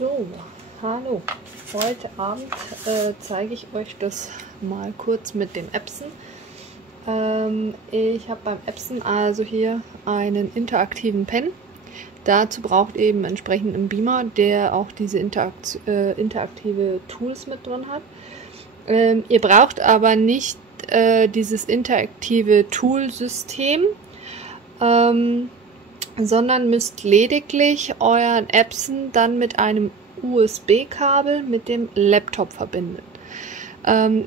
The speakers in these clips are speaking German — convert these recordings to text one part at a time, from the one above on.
So, hallo. Heute Abend zeige ich euch das mal kurz mit dem Epson. Ich habe beim Epson also hier einen interaktiven Pen. Dazu braucht eben entsprechend einen Beamer, der auch diese interaktive Tools mit drin hat. Ihr braucht aber nicht dieses interaktive Tool-System, sondern müsst lediglich euren Epson dann mit einem USB-Kabel mit dem Laptop verbinden.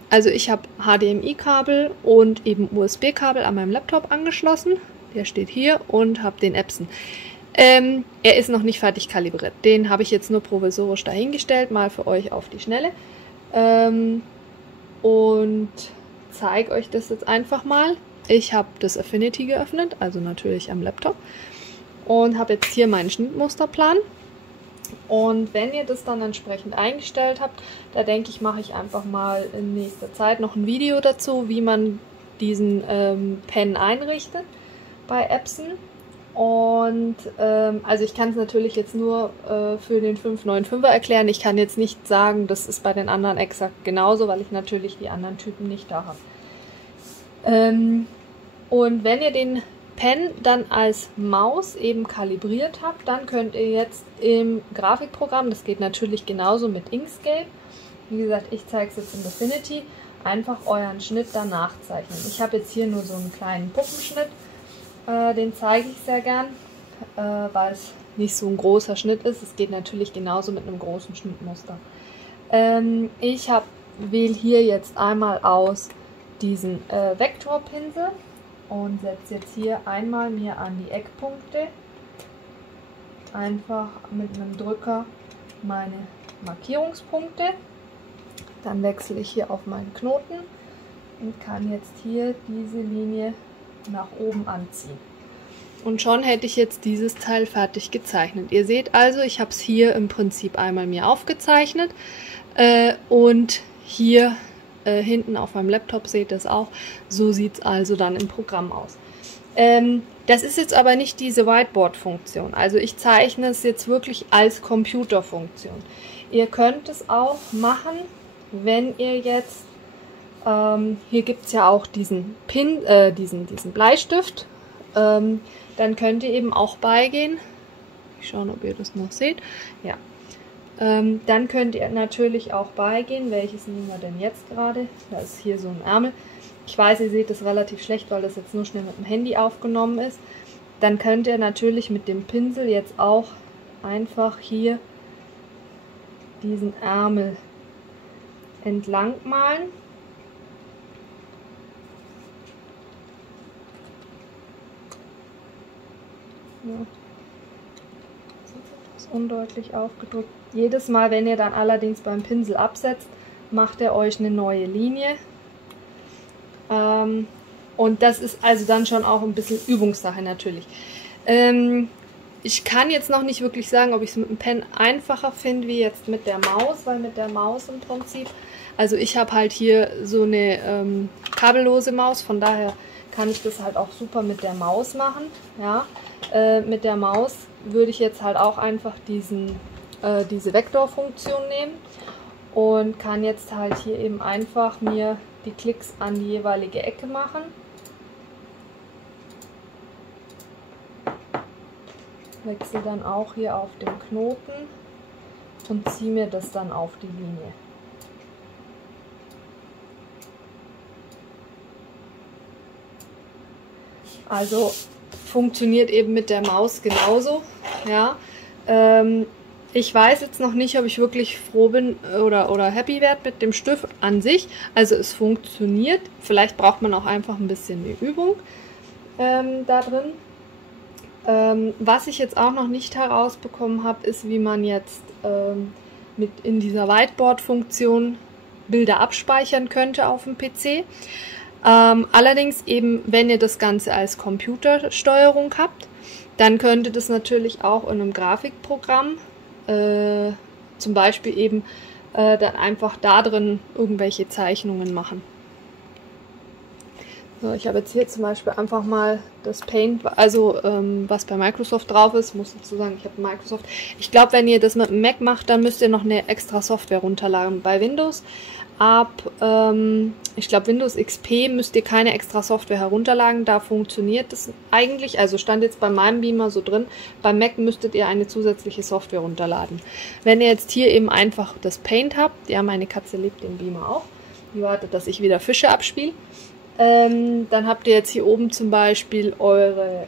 Also ich habe HDMI-Kabel und eben USB-Kabel an meinem Laptop angeschlossen. Der steht hier und habe den Epson. Er ist noch nicht fertig kalibriert. Den habe ich jetzt nur provisorisch dahingestellt, mal für euch auf die Schnelle. Und zeige euch das jetzt einfach mal. Ich habe das Affinity geöffnet, also natürlich am Laptop. Und habe jetzt hier meinen Schnittmusterplan. Und wenn ihr das dann entsprechend eingestellt habt, da denke ich, mache ich einfach mal in nächster Zeit noch ein Video dazu, wie man diesen Pen einrichtet bei Epson. Und also ich kann es natürlich jetzt nur für den 595er erklären. Ich kann jetzt nicht sagen, das ist bei den anderen exakt genauso, weil ich natürlich die anderen Typen nicht da habe. Und wenn ihr den Pen dann als Maus eben kalibriert habt, dann könnt ihr jetzt im Grafikprogramm, das geht natürlich genauso mit Inkscape, wie gesagt, ich zeige es jetzt in Affinity, einfach euren Schnitt dann nachzeichnen. Ich habe jetzt hier nur so einen kleinen Puppenschnitt, den zeige ich sehr gern, weil es nicht so ein großer Schnitt ist. Es geht natürlich genauso mit einem großen Schnittmuster. Ich wähle hier jetzt einmal aus diesen Vektorpinsel und setze jetzt hier einmal mir an die Eckpunkte einfach mit einem Drücker meine Markierungspunkte. Dann wechsle ich hier auf meinen Knoten und kann jetzt hier diese Linie nach oben anziehen. Und schon hätte ich jetzt dieses Teil fertig gezeichnet. Ihr seht also, ich habe es hier im Prinzip einmal mir aufgezeichnet und hier hinten auf meinem Laptop seht ihr es auch. So sieht es also dann im Programm aus. Das ist jetzt aber nicht diese Whiteboard-Funktion. Also ich zeichne es jetzt wirklich als Computerfunktion. Ihr könnt es auch machen, wenn ihr jetzt, hier gibt es ja auch diesen Bleistift, dann könnt ihr eben auch beigehen. Ich schaue, ob ihr das noch seht. Ja. Dann könnt ihr natürlich auch beigehen. Welches nehmen wir denn jetzt gerade? Da ist hier so ein Ärmel. Ich weiß, ihr seht das relativ schlecht, weil das jetzt nur schnell mit dem Handy aufgenommen ist. Dann könnt ihr natürlich mit dem Pinsel jetzt auch einfach hier diesen Ärmel entlang malen. Ja. Das ist undeutlich aufgedrückt. Jedes Mal, wenn ihr dann allerdings beim Pinsel absetzt, macht er euch eine neue Linie. Und das ist also dann schon auch ein bisschen Übungssache natürlich. Ich kann jetzt noch nicht wirklich sagen, ob ich es mit dem Pen einfacher finde wie jetzt mit der Maus, weil mit der Maus im Prinzip, also ich habe halt hier so eine kabellose Maus, von daher kann ich das halt auch super mit der Maus machen. Ja? Mit der Maus würde ich jetzt halt auch einfach diese Vektorfunktion nehmen und kann jetzt halt hier eben einfach mir die Klicks an die jeweilige Ecke machen. Wechsle dann auch hier auf den Knoten und ziehe mir das dann auf die Linie. Also funktioniert eben mit der Maus genauso. Ja. Ich weiß jetzt noch nicht, ob ich wirklich froh bin oder happy werde mit dem Stift an sich. Also es funktioniert. Vielleicht braucht man auch einfach ein bisschen die Übung da drin. Was ich jetzt auch noch nicht herausbekommen habe, ist, wie man jetzt in dieser Whiteboard-Funktion Bilder abspeichern könnte auf dem PC. Allerdings eben, wenn ihr das Ganze als Computersteuerung habt, dann könnt ihr das natürlich auch in einem Grafikprogramm zum Beispiel eben dann einfach da drin irgendwelche Zeichnungen machen. So, ich habe jetzt hier zum Beispiel einfach mal das Paint, also was bei Microsoft drauf ist, muss dazu sagen, ich habe Microsoft. Ich glaube, wenn ihr das mit dem Mac macht, dann müsst ihr noch eine extra Software runterladen. Bei Windows ich glaube Windows XP müsst ihr keine extra Software herunterladen, da funktioniert das eigentlich, also stand jetzt bei meinem Beamer so drin, beim Mac müsstet ihr eine zusätzliche Software runterladen. Wenn ihr jetzt hier eben einfach das Paint habt, ja, meine Katze liebt den Beamer auch, die wartet, dass ich wieder Fische abspiele, dann habt ihr jetzt hier oben zum Beispiel eure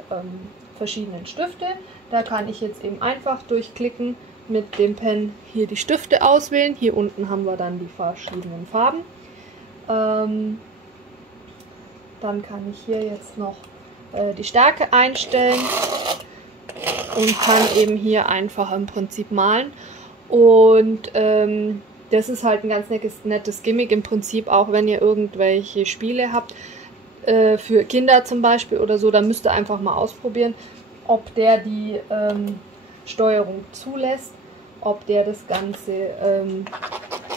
verschiedenen Stifte, da kann ich jetzt eben einfach durchklicken, mit dem Pen hier die Stifte auswählen. Hier unten haben wir dann die verschiedenen Farben. Dann kann ich hier jetzt noch die Stärke einstellen und kann eben hier einfach im Prinzip malen. Und das ist halt ein ganz nettes Gimmick im Prinzip, auch wenn ihr irgendwelche Spiele habt, für Kinder zum Beispiel oder so, dann müsst ihr einfach mal ausprobieren, ob der die Steuerung zulässt, ob der das Ganze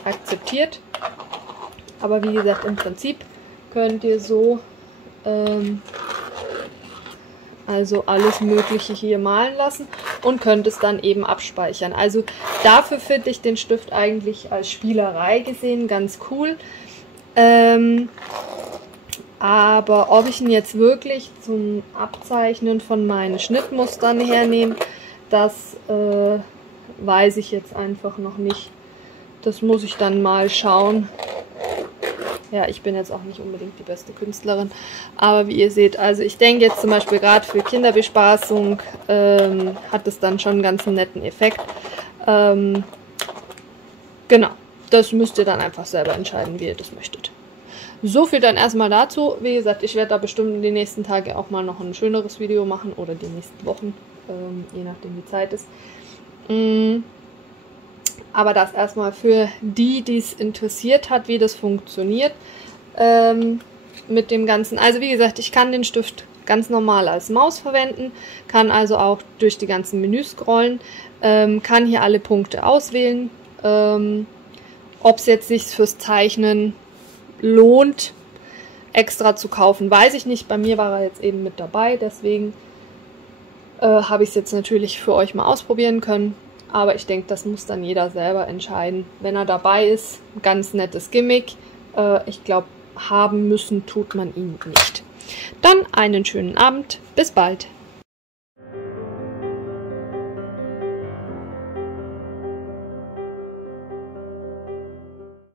akzeptiert. Aber wie gesagt, im Prinzip könnt ihr so also alles Mögliche hier malen lassen und könnt es dann eben abspeichern. Also dafür finde ich den Stift eigentlich als Spielerei gesehen ganz cool. Aber ob ich ihn jetzt wirklich zum Abzeichnen von meinen Schnittmustern hernehme, das weiß ich jetzt einfach noch nicht. Das muss ich dann mal schauen. Ja, ich bin jetzt auch nicht unbedingt die beste Künstlerin, aber wie ihr seht, also ich denke jetzt zum Beispiel gerade für Kinderbespaßung hat es dann schon einen ganz netten Effekt. Genau, das müsst ihr dann einfach selber entscheiden, wie ihr das möchtet. So viel dann erstmal dazu. Wie gesagt, ich werde da bestimmt in den nächsten Tagen auch mal noch ein schöneres Video machen oder die nächsten Wochen, je nachdem wie Zeit ist. Aber das erstmal für die, die es interessiert hat, wie das funktioniert mit dem Ganzen. Also wie gesagt, ich kann den Stift ganz normal als Maus verwenden, kann also auch durch die ganzen Menüs scrollen, kann hier alle Punkte auswählen. Ob es jetzt sich fürs Zeichnen lohnt, extra zu kaufen, weiß ich nicht. Bei mir war er jetzt eben mit dabei, deswegen habe ich es jetzt natürlich für euch mal ausprobieren können. Aber ich denke, das muss dann jeder selber entscheiden. Wenn er dabei ist, ganz nettes Gimmick. Ich glaube, haben müssen tut man ihn nicht. Dann einen schönen Abend. Bis bald.